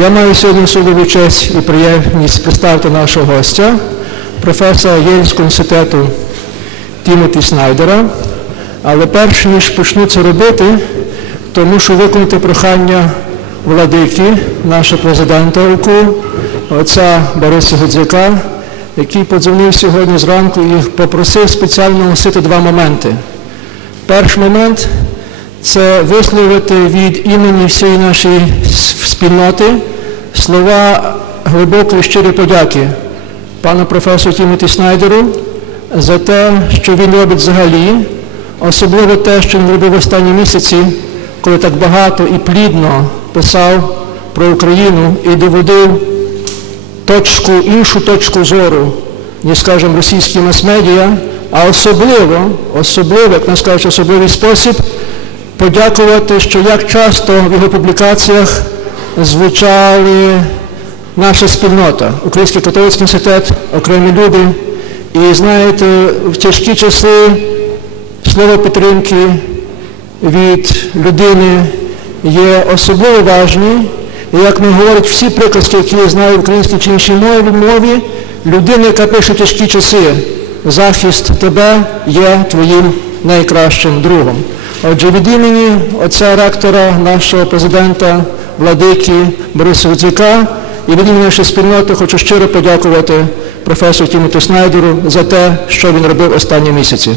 Я маю сьогодні особливу честь і приємність представити нашого гостя, професора Єльського університету Тімоті Снайдера. Але перш ніж почну це робити, то мушу виконати прохання владики, нашого президента УКУ, отця Бориса Гудзяка, який подзвонив сьогодні зранку і попросив спеціально носити два моменти. Перший момент – це висловити від імені всієї нашої спільноти слова глибокої щирої подяки пану професору Тімоті Снайдеру за те, що він робить взагалі, особливо те, що він робив в останні місяці, коли так багато і плідно писав про Україну і доводив іншу точку зору, ніж, скажімо, російські мас-медіа, а особливо, як нас кажуть, особливий спосіб подякувати, що як часто в його публікаціях звучали наша спільнота, Український Католицький Університет, окремі люди. І знаєте, в тяжкі часи слово підтримки від людини є особливо важні. І як ми говорять всі приказки, які я знаю в українській чи іншій мові, людина, яка пише тяжкі часи, захист тебе є твоїм найкращим другом. Отже, від імені отця ректора, нашого президента, владики Бориса Гудзяка і від імені нашої спільноти хочу щиро подякувати професору Тімоті Снайдеру за те, що він робив останні місяці.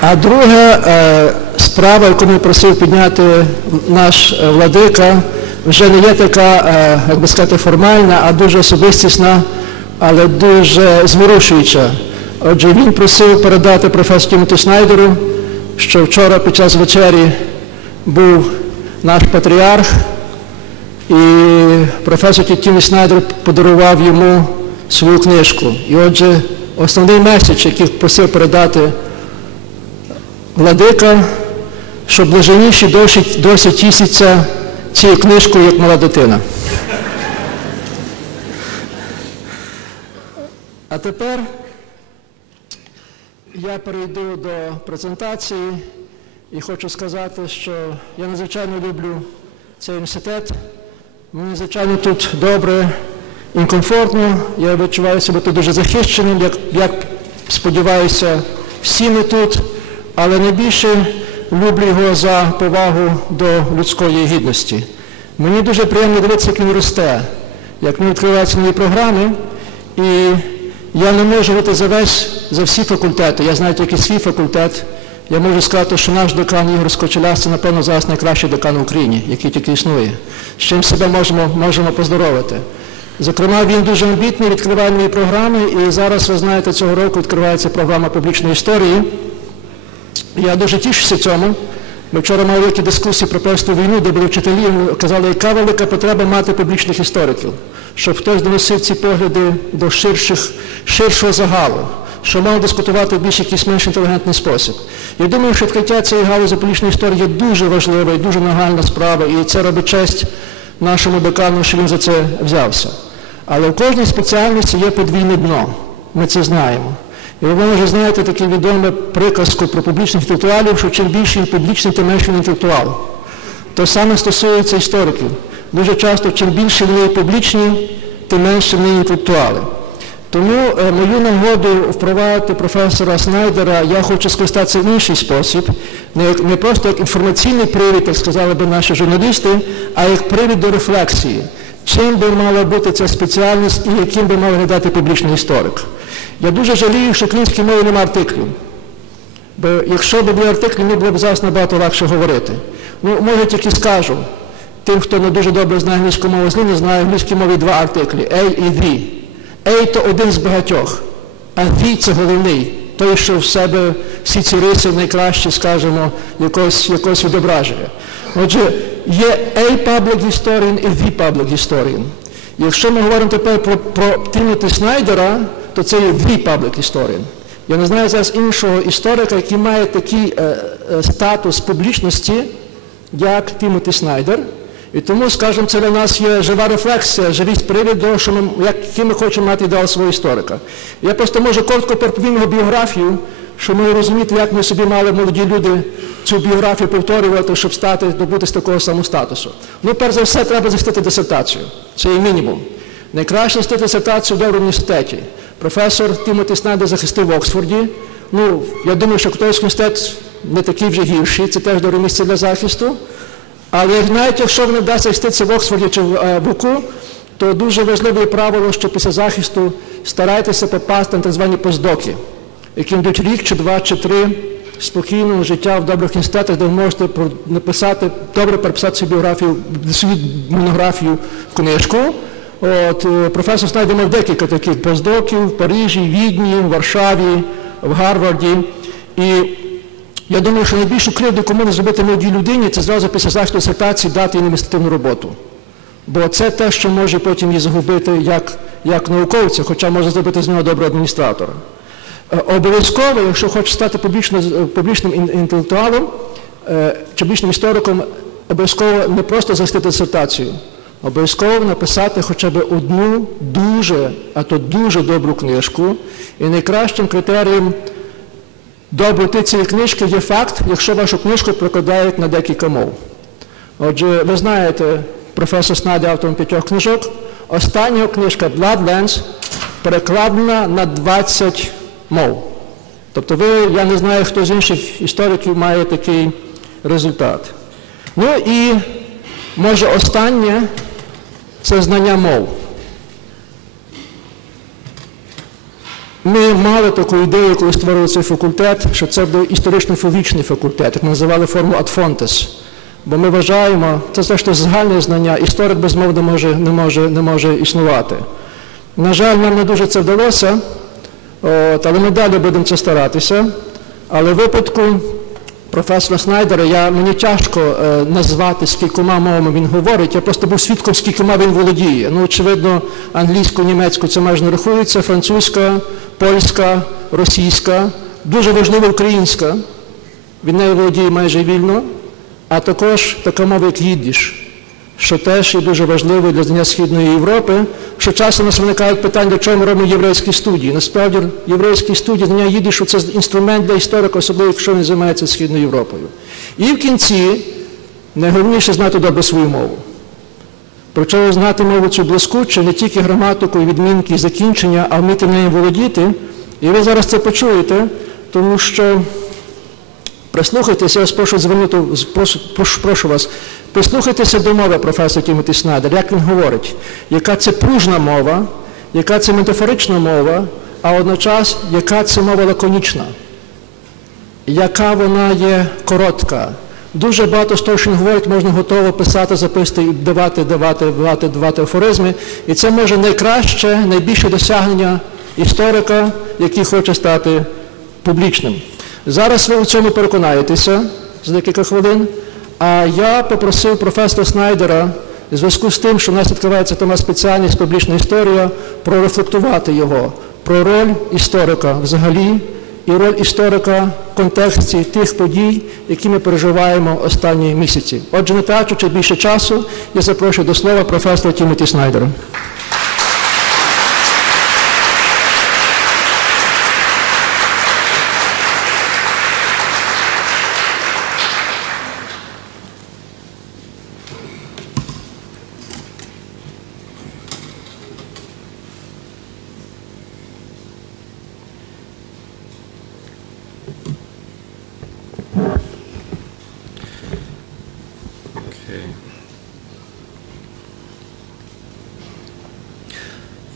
А друга справа, яку ми просив підняти наш владика, вже не є така, як би сказати, формальна, а дуже особистісна, але дуже зворушуюча. Отже, він просив передати професору Тімоті Снайдеру, що вчора під час вечері був наш патріарх, і професор Тімоті Снайдер подарував йому свою книжку. І отже, основний меседж, який просив передати владика, що блаженніші досі тішаться цією книжкою, як мала дитина. А тепер я перейду до презентації і хочу сказати, що я надзвичайно люблю цей університет. Мені надзвичайно тут добре і комфортно. Я відчуваю себе тут дуже захищеним, як сподіваюся, всі ми тут. Але найбільше люблю його за повагу до людської гідності. Мені дуже приємно дивитися, як він росте, як він відкриваються нові програми. І я не можу говорити за всі факультети. Я знаю тільки свій факультет. Я можу сказати, що наш декан Ігор Скочеляс – це, напевно, зараз найкращий декан в Україні, який тільки існує. З чим себе можемо поздоровити. Зокрема, він дуже амбітний, відкриває нові програми. І зараз, ви знаєте, цього року відкривається програма публічної історії. Я дуже тішуся цьому. Ми вчора мали великі дискусії про Першу війну, де були вчителі, казали, яка велика потреба мати публічних істориків, щоб хтось доносив ці погляди до ширшого загалу, що мав дискутувати в більш якийсь менш інтелігентний спосіб. Я думаю, що відкриття цієї галузі публічної історії є дуже важлива і дуже нагальна справа, і це робить честь нашому декану, що він за це взявся. Але в кожній спеціальності є подвійне дно, ми це знаємо. І ви, може, знаєте таку відому приказку про публічних інтелектуалів, що чим більше він публічний, тим менше він інтелектуал. То саме стосується істориків. Дуже часто, чим більше вони публічні, тим менше вони інтелектуали. Тому мою нагоду впровадити професора Снайдера я хочу скористатися в інший спосіб. Не просто як інформаційний привід, як сказали б наші журналісти, а як привід до рефлексії. Чим би мала бути ця спеціальність і яким би мав виглядати публічний історик. Я дуже жалію, що в українській мові немає артиклів. Бо якщо б були артиклі, мені було б зараз набагато легше говорити. Ну, може, тільки скажу. Тим, хто не дуже добре знає англійську мову, не знає в англійській мові два артиклі – A і the. A – то один з багатьох, а the – це головний. Той, що в себе всі ці риси найкраще, скажімо, якось відображує. Отже, є A public historian і the public historian. Якщо ми говоримо тепер про Тімоті Снайдера, то це є the public historian. Я не знаю зараз іншого історика, який має такий статус публічності, як Тімоті Снайдер. І тому, скажімо, це для нас є жива рефлексія, живий привід до, який ми хочемо мати ідеал свого історика. Я просто можу коротко переповім його біографію, щоб ми розуміти, як ми собі мали молоді люди цю біографію повторювати, щоб добутись такого самого статусу. Ну, перш за все, треба захистити дисертацію. Це є мінімум. Найкраще захистити дисертацію в університеті. Професор Тімоті Снайдер захистив в Оксфорді. Ну, я думаю, що Католицький університет не такий вже гірший, це теж добре місце для захисту. Але навіть якщо не вдасться захиститися в Оксфорді чи в УКУ, то дуже важливе правило, що після захисту старайтеся попасти на так звані постдоки, яким йдуть рік, чи два, чи три спокійного життя в добрих університетах, де ви можете написати, добре переписати свою біографію, свою монографію в книжку. Професор Снайдер мав декілька таких постдоків в Парижі, Відні, в Варшаві, в Гарварді. І я думаю, що найбільшу кривду, кому не зробити молодій людині, це зразу після захисту дисертації дати їй інвеститивну роботу. Бо це те, що може потім її загубити як науковця, хоча може зробити з нього доброго адміністратора. Обов'язково, якщо хочеш стати публічним інтелектуалом чи публічним істориком, обов'язково не просто захистити дисертацію, обов'язково написати хоча б одну дуже, а то дуже добру книжку. І найкращим критерієм доброти цієї книжки є факт, якщо вашу книжку перекладають на декілька мов. Отже, ви знаєте, професор Снайдер автором 5 книжок. Остання книжка «Bloodlands» перекладена на 20 мов. Тобто я не знаю, хто з інших істориків має такий результат. Ну і, може, останнє – це знання мов. Ми мали таку ідею, коли створили цей факультет, що це буде історично-філологічний факультет, як ми називали форму «ad fontes». Бо ми вважаємо, це зрештою загальне знання, історик без мов не може існувати. На жаль, нам не дуже це вдалося, але ми далі будемо це старатися. Але в випадку професора Снайдера мені тяжко назвати, скількома мовами він говорить, я просто був свідком, скількома він володіє. Ну, очевидно, англійську, німецьку це майже не рахується, французька, польська, російська, дуже важлива українська, він нею володіє майже вільно, а також така мова, як їдиш, що теж є дуже важливою для знання Східної Європи, що часом у нас виникають питання, для чого ми робимо єврейські студії. Насправді, єврейські студії, знання їдишу – це інструмент для історика, особливо, якщо він займається Східною Європою. І в кінці, найголовніше знати добре свою мову. Причому знати мову цю блискуче, не тільки граматику, відмінки, закінчення, а вміти нею володіти. І ви зараз це почуєте, тому що прислухайтеся, я вас прошу вас, прислухайтеся до мови професора Тімоті Снайдера, як він говорить, яка це пружна мова, яка це метафорична мова, а водночас, яка це мова лаконічна, яка вона є коротка. Дуже багато з того, що він говорить, можна готово писати, записати і давати афоризми. І це може найкраще, найбільше досягнення історика, який хоче стати публічним. Зараз ви у цьому переконаєтеся за декілька хвилин, а я попросив професора Снайдера, в зв'язку з тим, що у нас відкривається тема спеціальність публічна історія, прорефлектувати його, про роль історика взагалі і роль історика в контексті тих подій, які ми переживаємо останні місяці. Отже, не трачучи більше часу, я запрошую до слова професора Тімоті Снайдера.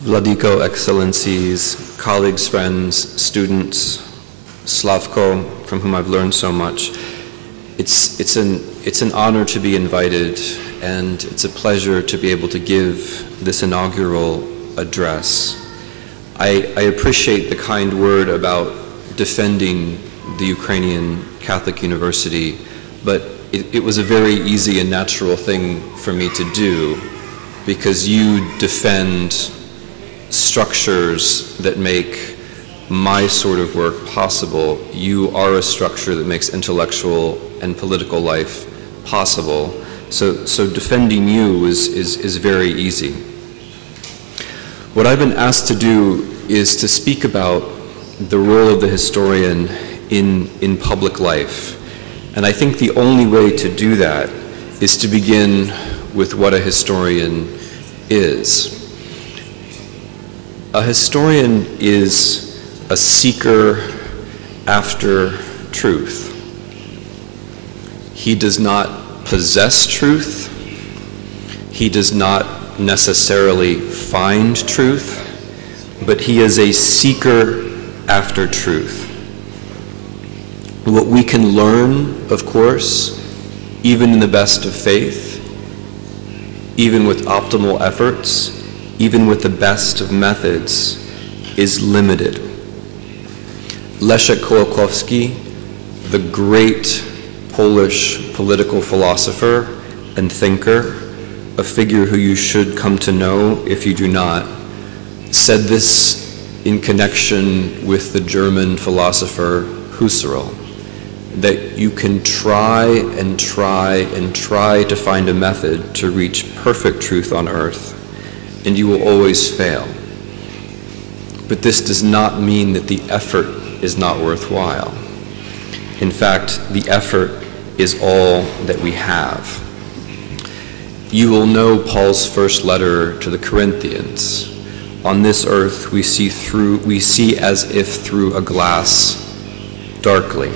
Vladiko, Excellencies, colleagues, friends, students, Slavko, from whom I've learned so much. It's an honor to be invited, and it's a pleasure to be able to give this inaugural address. I appreciate the kind word about defending the Ukrainian Catholic University, but it was a very easy and natural thing for me to do, because you defend structures that make my sort of work possible. You are a structure that makes intellectual and political life possible, So defending you is very easy. What I've been asked to do is to speak about the role of the historian in public life. And I think the only way to do that is to begin with what a historian is. A historian is a seeker after truth. He does not possess truth. He does not necessarily find truth, but he is a seeker after truth. What we can learn, of course, even in the best of faith, even with optimal efforts, even with the best of methods, is limited. Leszek Kołakowski, the great Polish political philosopher and thinker, a figure who you should come to know if you do not, said this in connection with the German philosopher Husserl, that you can try and try and try to find a method to reach perfect truth on earth, and you will always fail. But this does not mean that the effort is not worthwhile. In fact, the effort is all that we have. You will know Paul's first letter to the Corinthians. On this earth we see as if through a glass darkly.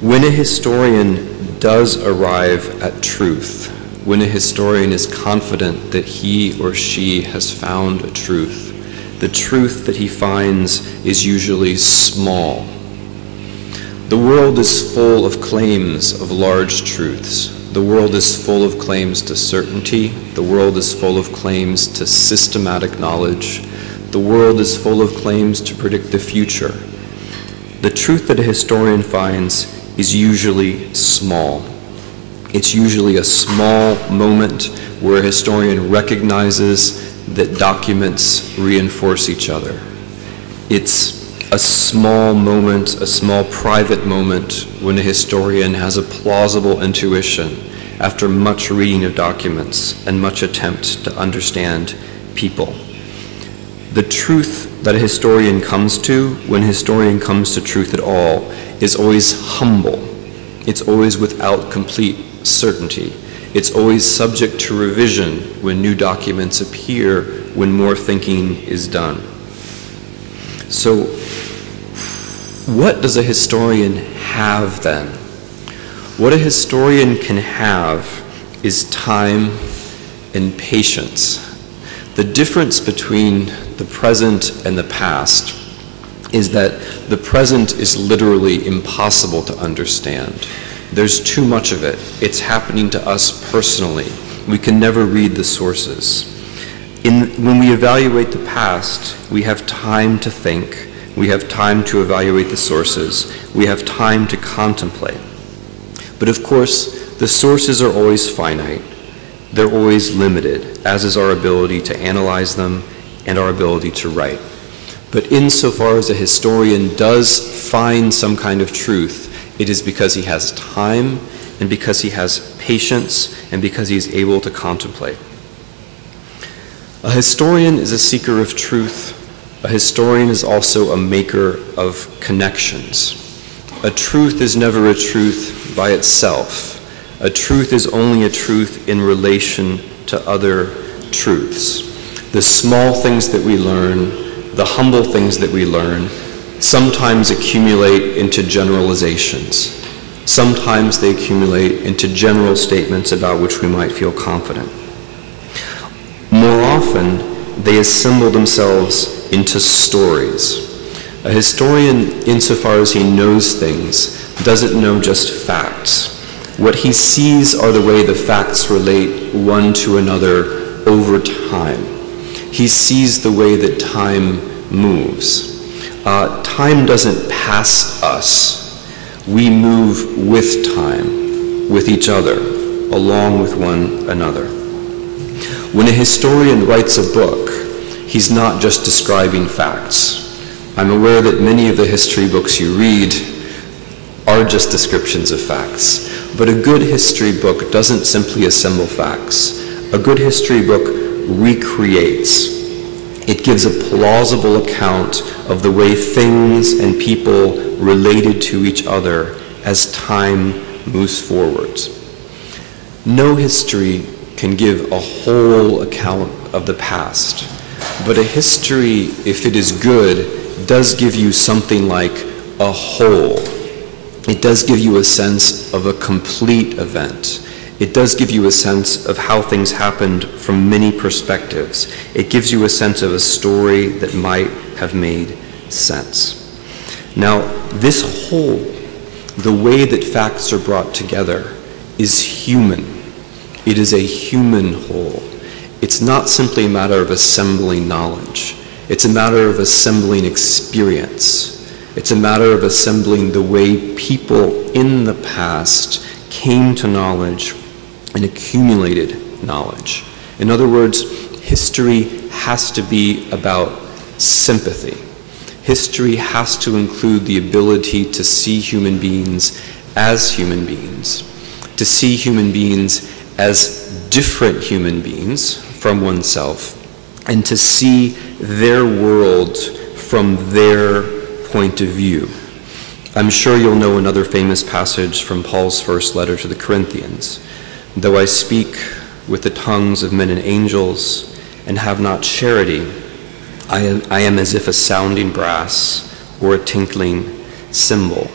When a historian does arrive at truth, when a historian is confident that he or she has found a truth, the truth that he finds is usually small. The world is full of claims of large truths. The world is full of claims to certainty. The world is full of claims to systematic knowledge. The world is full of claims to predict the future. The truth that a historian finds is usually small. It's usually a small moment where a historian recognizes that documents reinforce each other. It's a small moment, a small private moment when a historian has a plausible intuition after much reading of documents and much attempt to understand people. The truth that a historian comes to, when a historian comes to truth at all, is always humble. It's always without complete certainty. It's always subject to revision when new documents appear, when more thinking is done. So, what does a historian have then? What a historian can have is time and patience. The difference between the present and the past is that the present is literally impossible to understand. There's too much of it. It's happening to us personally. We can never read the sources. When we evaluate the past, we have time to think. We have time to evaluate the sources. We have time to contemplate. But of course, the sources are always finite. They're always limited, as is our ability to analyze them and our ability to write. But insofar as a historian does find some kind of truth, it is because he has time and because he has patience and because he is able to contemplate. A historian is a seeker of truth. A historian is also a maker of connections. A truth is never a truth by itself. A truth is only a truth in relation to other truths. The small things that we learn, the humble things that we learn, sometimes accumulate into generalizations. Sometimes they accumulate into general statements about which we might feel confident. More often, they assemble themselves into stories. A historian, insofar as he knows things, doesn't know just facts. What he sees are the way the facts relate one to another over time. He sees the way that time moves. Time doesn't pass us. We move with time, with each other, along with one another. When a historian writes a book, he's not just describing facts. I'm aware that many of the history books you read are just descriptions of facts. But a good history book doesn't simply assemble facts. A good history book recreates. It gives a plausible account of the way things and people related to each other as time moves forward. No history can give a whole account of the past, but a history, if it is good, does give you something like a whole. It does give you a sense of a complete event. It does give you a sense of how things happened from many perspectives. It gives you a sense of a story that might have made sense. Now, this whole, the way that facts are brought together, is human. It is a human whole. It's not simply a matter of assembling knowledge. It's a matter of assembling experience. It's a matter of assembling the way people in the past came to knowledge and accumulated knowledge. In other words, history has to be about sympathy. History has to include the ability to see human beings as human beings, to see human beings as different human beings from oneself, and to see their world from their point of view. I'm sure you'll know another famous passage from Paul's first letter to the Corinthians. Though I speak with the tongues of men and angels and have not charity, I am as if a sounding brass or a tinkling cymbal.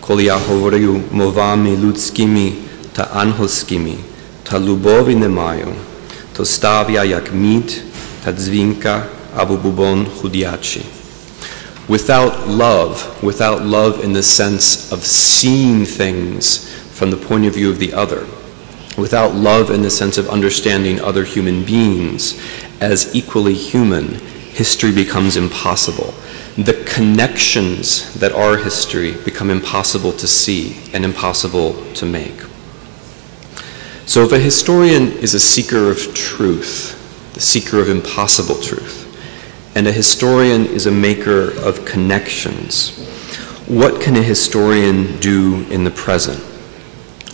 Коли я говорю мовами людськими та ангельськими, та любові не маю, то став я як мід та дзвінка або бубон худячий. Without love in the sense of seeing things from the point of view of the other, without love in the sense of understanding other human beings as equally human, history becomes impossible. The connections that are history become impossible to see and impossible to make. So if a historian is a seeker of truth, the seeker of impossible truth, and a historian is a maker of connections, what can a historian do in the present?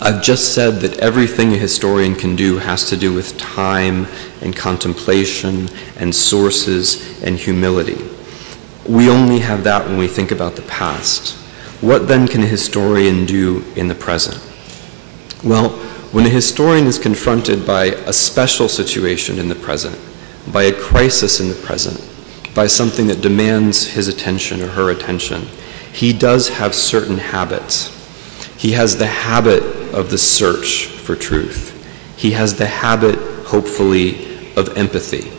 I've just said that everything a historian can do has to do with time and contemplation and sources and humility. We only have that when we think about the past. What then can a historian do in the present? Well, when a historian is confronted by a special situation in the present, by a crisis in the present, by something that demands his attention or her attention, he does have certain habits. He has the habit of the search for truth. He has the habit, hopefully, of empathy.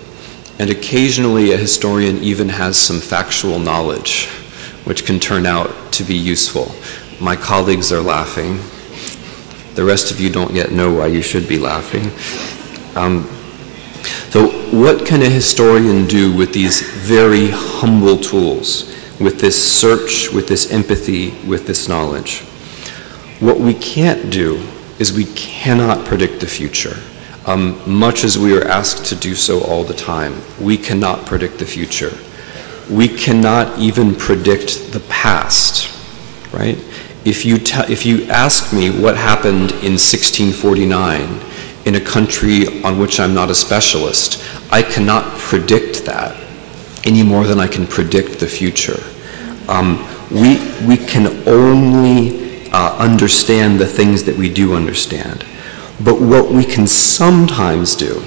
And occasionally a historian even has some factual knowledge, which can turn out to be useful. My colleagues are laughing. The rest of you don't yet know why you should be laughing. So what can a historian do with these very humble tools, with this search, with this empathy, with this knowledge? What we can't do is we cannot predict the future. Much as we are asked to do so all the time, we cannot predict the future. We cannot even predict the past, right? If you ask me what happened in 1649 in a country on which I'm not a specialist, I cannot predict that any more than I can predict the future. We can only understand the things that we do understand. But what we can sometimes do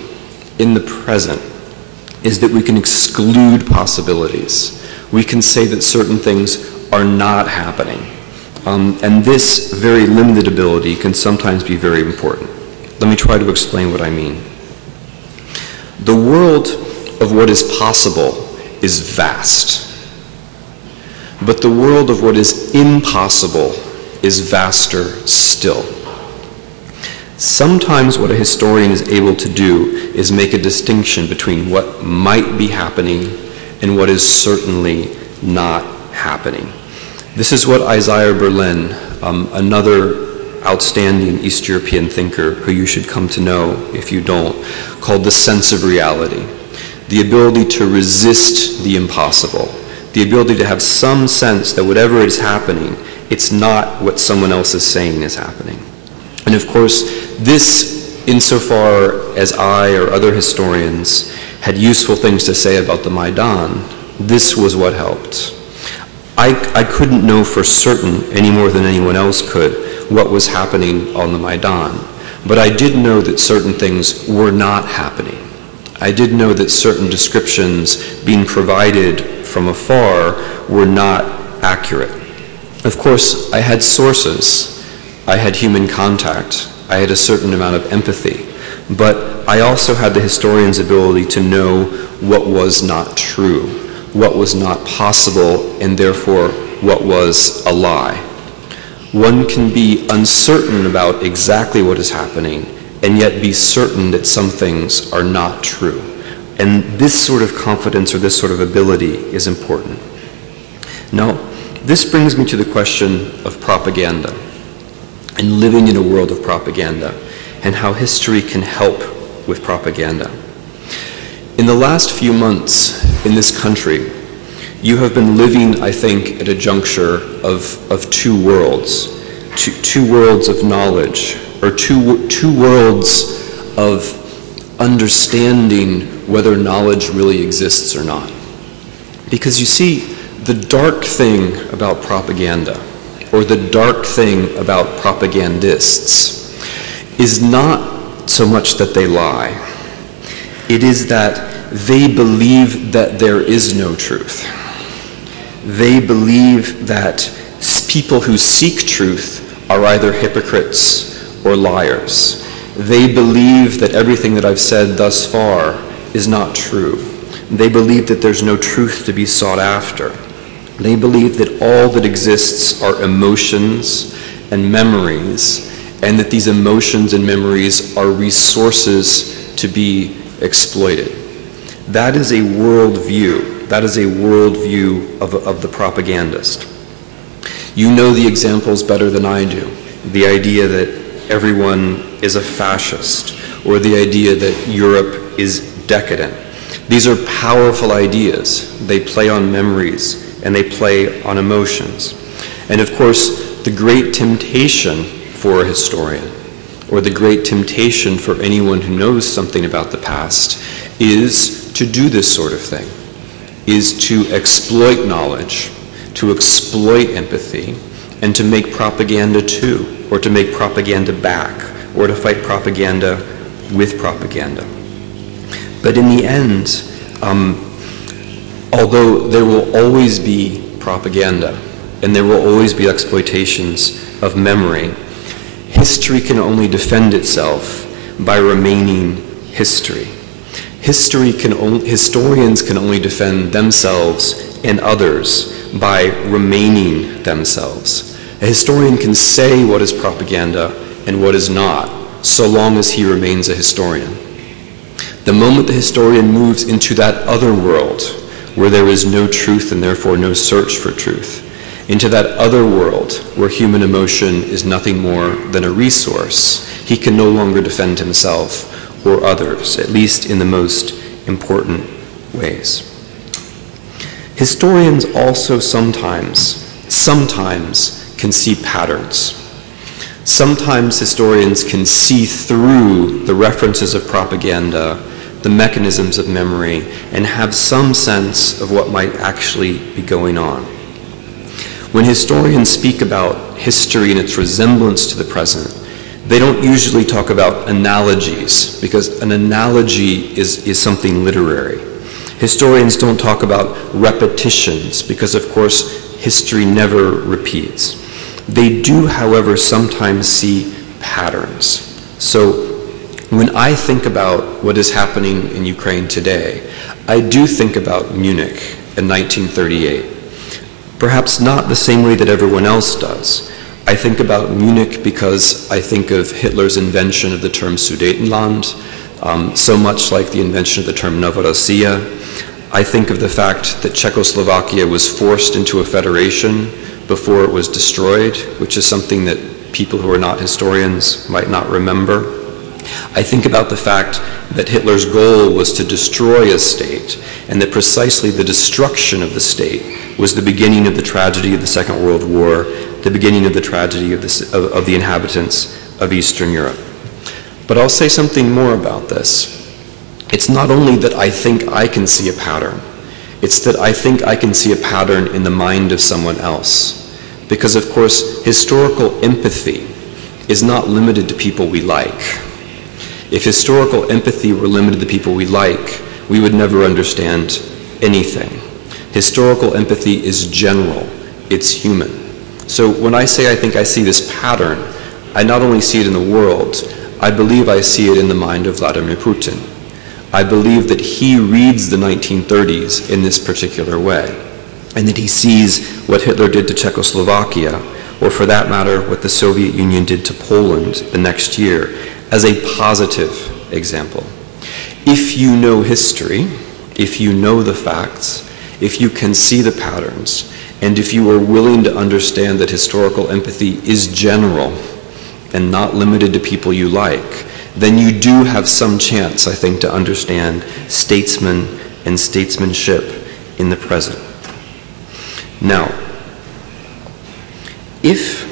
in the present is that we can exclude possibilities. We can say that certain things are not happening. And this very limited ability can sometimes be very important. Let me try to explain what I mean. The world of what is possible is vast. But the world of what is impossible is vaster still. Sometimes what a historian is able to do is make a distinction between what might be happening and what is certainly not happening. This is what Isaiah Berlin, another outstanding East European thinker who you should come to know if you don't, called the sense of reality. The ability to resist the impossible. The ability to have some sense that whatever is happening, it's not what someone else is saying is happening. And of course, this, insofar as I or other historians had useful things to say about the Maidan, this was what helped. I couldn't know for certain, any more than anyone else could, what was happening on the Maidan. But I did know that certain things were not happening. I did know that certain descriptions being provided from afar were not accurate. Of course, I had sources. I had human contact. I had a certain amount of empathy. But I also had the historian's ability to know what was not true, what was not possible, and therefore what was a lie. One can be uncertain about exactly what is happening and yet be certain that some things are not true. And this sort of confidence or this sort of ability is important. Now, this brings me to the question of propaganda and living in a world of propaganda and how history can help with propaganda. In the last few months in this country, you have been living, I think, at a juncture of two worlds, two worlds of knowledge, or two worlds of understanding whether knowledge really exists or not. Because you see, the dark thing about propaganda, or the dark thing about propagandists, is not so much that they lie. It is that they believe that there is no truth. They believe that people who seek truth are either hypocrites or liars. They believe that everything that I've said thus far is not true. They believe that there's no truth to be sought after. They believe that all that exists are emotions and memories, and that these emotions and memories are resources to be exploited. That is a worldview. That is a worldview of the propagandist. You know the examples better than I do. The idea that everyone is a fascist, or the idea that Europe is decadent. These are powerful ideas. They play on memories, and they play on emotions. And of course, the great temptation for a historian, or the great temptation for anyone who knows something about the past, is to do this sort of thing, is to exploit knowledge, to exploit empathy, and to make propaganda too, or to make propaganda back, or to fight propaganda with propaganda. But in the end, although there will always be propaganda, and there will always be exploitations of memory, history can only defend itself by remaining history. Historians can only defend themselves and others by remaining themselves. A historian can say what is propaganda and what is not, so long as he remains a historian. The moment the historian moves into that other world, where there is no truth and therefore no search for truth, into that other world where human emotion is nothing more than a resource, he can no longer defend himself or others, at least in the most important ways. Historians also sometimes can see patterns. Sometimes historians can see through the references of propaganda, the mechanisms of memory, and have some sense of what might actually be going on. When historians speak about history and its resemblance to the present, they don't usually talk about analogies, because an analogy is something literary. Historians don't talk about repetitions, because of course history never repeats. They do, however, sometimes see patterns. So when I think about what is happening in Ukraine today, I do think about Munich in 1938. Perhaps not the same way that everyone else does. I think about Munich because I think of Hitler's invention of the term Sudetenland, so much like the invention of the term Novorossiya. I think of the fact that Czechoslovakia was forced into a federation before it was destroyed, which is something that people who are not historians might not remember. I think about the fact that Hitler's goal was to destroy a state, and that precisely the destruction of the state was the beginning of the tragedy of the Second World War, the beginning of the tragedy of the inhabitants of Eastern Europe. But I'll say something more about this. It's not only that I think I can see a pattern, it's that I think I can see a pattern in the mind of someone else. Because, of course, historical empathy is not limited to people we like. If historical empathy were limited to people we like, we would never understand anything. Historical empathy is general, it's human. So when I say I think I see this pattern, I not only see it in the world, I believe I see it in the mind of Vladimir Putin. I believe that he reads the 1930s in this particular way, and that he sees what Hitler did to Czechoslovakia, or for that matter, what the Soviet Union did to Poland the next year, as a positive example. If you know history, if you know the facts, if you can see the patterns, and if you are willing to understand that historical empathy is general and not limited to people you like, then you do have some chance, I think, to understand statesmen and statesmanship in the present. Now, if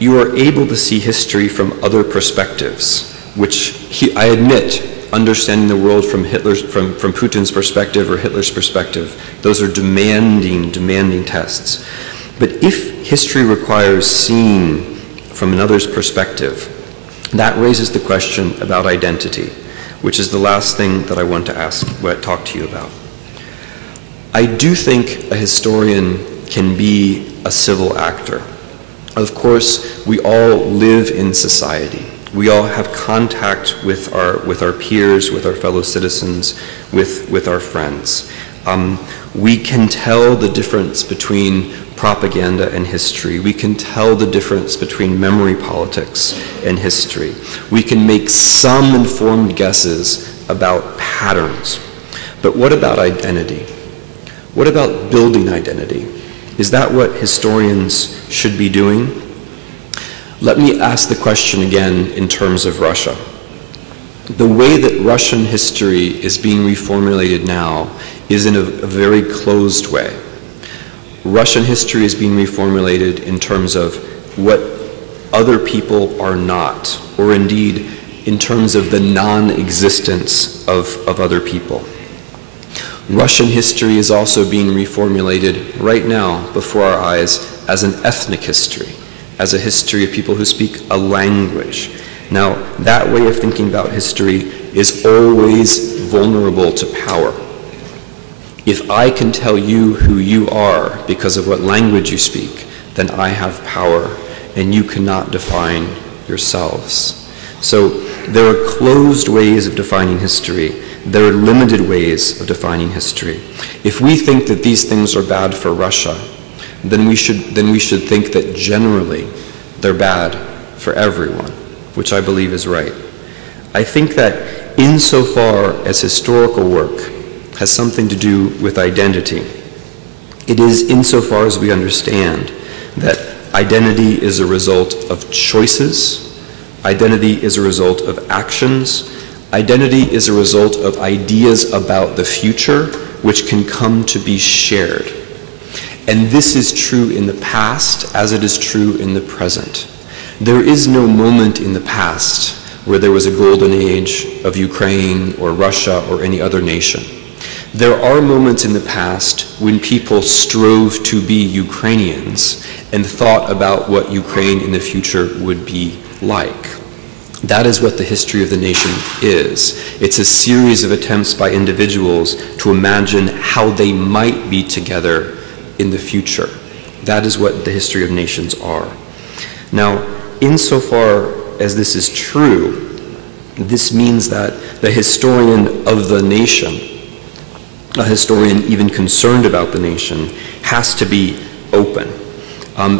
you are able to see history from other perspectives, which I admit, understanding the world from Putin's perspective or Hitler's perspective, those are demanding tests. But if history requires seeing from another's perspective, that raises the question about identity, which is the last thing that I want to talk to you about. I do think a historian can be a civil actor. Of course, we all live in society. We all have contact with our peers, with our fellow citizens, with our friends. We can tell the difference between propaganda and history. We can tell the difference between memory politics and history. We can make some informed guesses about patterns. But what about identity? What about building identity? Is that what historians should be doing? Let me ask the question again in terms of Russia. The way that Russian history is being reformulated now is in a very closed way. Russian history is being reformulated in terms of what other people are not, or indeed in terms of the non-existence of other people. Russian history is also being reformulated right now before our eyes as an ethnic history, as a history of people who speak a language. Now, that way of thinking about history is always vulnerable to power. If I can tell you who you are because of what language you speak, then I have power, and you cannot define yourselves. So there are closed ways of defining history. There are limited ways of defining history. If we think that these things are bad for Russia, then we should think that generally they're bad for everyone, which I believe is right. I think that insofar as historical work has something to do with identity, it is insofar as we understand that identity is a result of choices, identity is a result of actions, identity is a result of ideas about the future which can come to be shared. And this is true in the past as it is true in the present. There is no moment in the past where there was a golden age of Ukraine or Russia or any other nation. There are moments in the past when people strove to be Ukrainians and thought about what Ukraine in the future would be like. That is what the history of the nation is. It's a series of attempts by individuals to imagine how they might be together in the future. That is what the history of nations are. Now, insofar as this is true, this means that the historian of the nation, a historian even concerned about the nation, has to be open.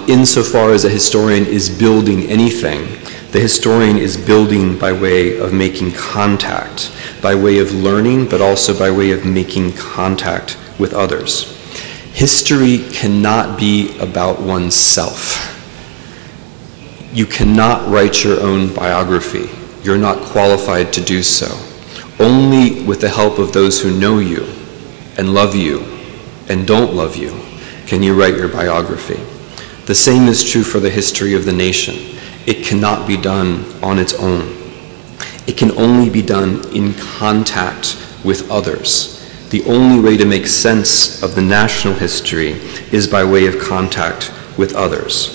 Insofar as a historian is building anything, the historian is building by way of making contact, by way of learning, but also by way of making contact with others. History cannot be about oneself. You cannot write your own biography. You're not qualified to do so. Only with the help of those who know you and love you and don't love you can you write your biography. The same is true for the history of the nation. It cannot be done on its own. It can only be done in contact with others. The only way to make sense of the national history is by way of contact with others.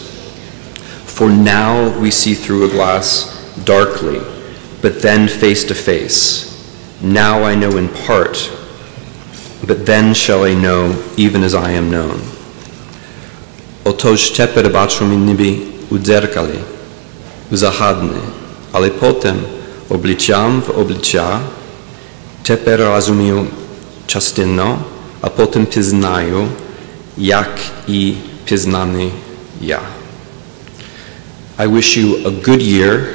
For now we see through a glass darkly, but then face to face. Now I know in part, but then shall I know even as I am known. Отож тепер бачу ніби у дзеркалі, загадне, але потім обличчям в обличчя, тепер розумію частинно, а потім пізнаю, як і пізнаний я. I wish you a good year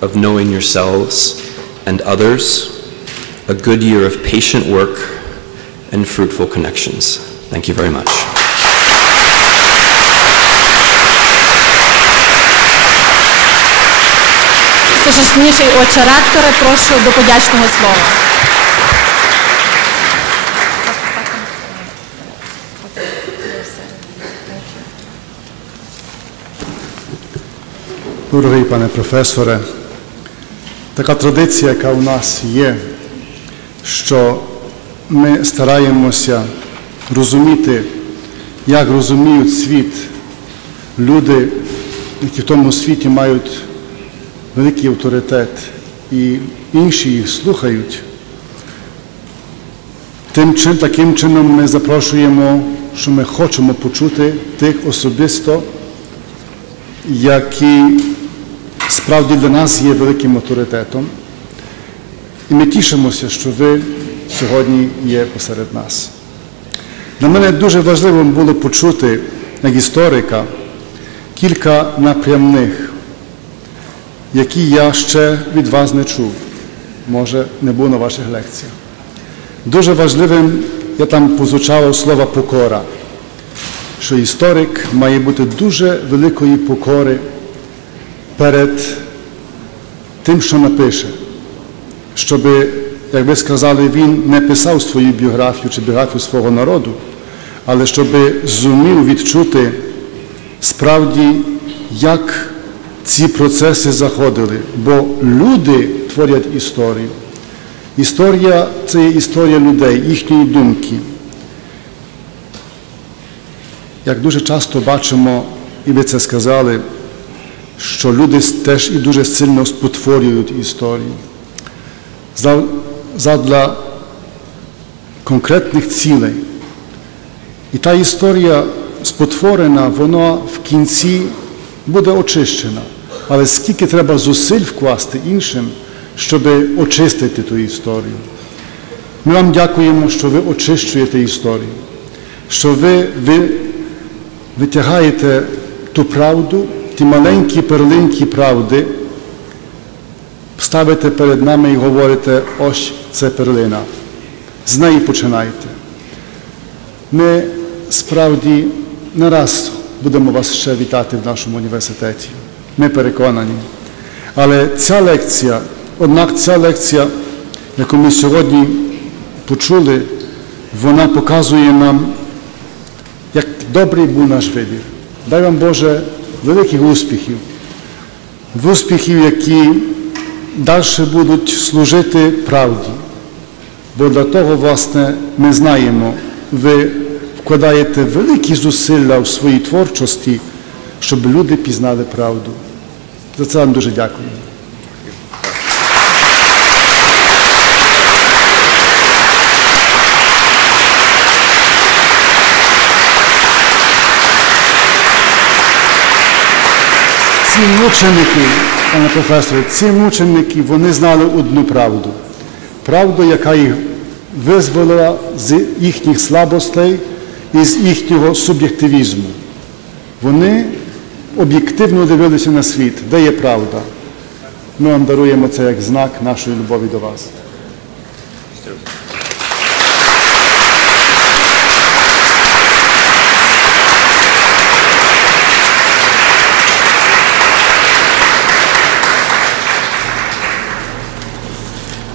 of knowing yourselves and others, a good year of patient work and fruitful connections. Thank you very much. Сучасніший отче ректора, прошу до подячного слова. Дорогий пане професоре, така традиція, яка у нас є, що ми стараємося розуміти, як розуміють світ люди, які в тому світі мають великий авторитет, і інші їх слухають. Таким чином ми запрошуємо, що ми хочемо почути тих особисто, які справді для нас є великим авторитетом. І ми тішимося, що ви сьогодні є посеред нас. Для мене дуже важливим було почути, як історика, кілька напрямних, які я ще від вас не чув, може, не був на ваших лекціях. Дуже важливим, я там позвучало слово «покора», що історик має бути дуже великої покори перед тим, що напише, щоб, як ви сказали, він не писав свою біографію чи біографію свого народу, але щоб зумів відчути справді, як ці процеси заходили, бо люди творять історію. Історія – це є історія людей, їхньої думки. Як дуже часто бачимо, і ви це сказали, що люди теж і дуже сильно спотворюють історію. Задля конкретних цілей. І та історія спотворена, вона в кінці буде очищена. Але скільки треба зусиль вкласти іншим, щоб очистити ту історію. Ми вам дякуємо, що ви очищуєте історію, що ви витягаєте ту правду, ті маленькі перлинки правди, ставите перед нами і говорите, ось це перлина. З неї починайте. Ми справді не раз будемо вас ще вітати в нашому університеті. Ми переконані. Але ця лекція, яку ми сьогодні почули, вона показує нам, як добрий був наш вибір. Дай вам, Боже, великих успіхів. Успіхів, які далі будуть служити правді. Бо для того, власне, ми знаємо, ви вкладаєте великі зусилля в своїй творчості, щоб люди пізнали правду. За це вам дуже дякую. Ці мученики, пане професоре, ці мученики, вони знали одну правду. Правду, яка їх визволила з їхніх слабостей і з їхнього суб'єктивізму. Вони об'єктивно дивилися на світ, де є правда. Ми вам даруємо це як знак нашої любові до вас.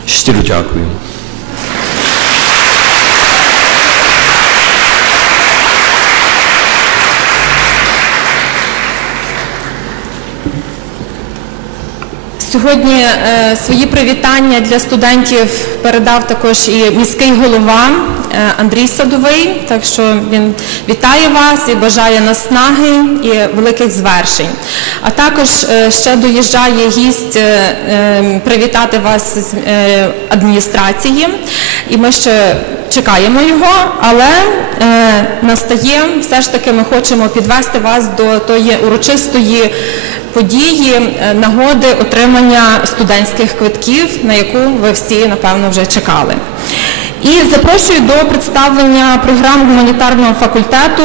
Щиро дякую. Сьогодні свої привітання для студентів передав також і міський голова Андрій Садовий, так що він вітає вас і бажає наснаги і великих звершень. А також ще доїжджає гість привітати вас з адміністрації, і ми ще чекаємо його, але настає, все ж таки ми хочемо підвести вас до тої урочистої події, нагоди отримання студентських квитків, на яку ви всі, напевно, вже чекали. І запрошую до представлення програм гуманітарного факультету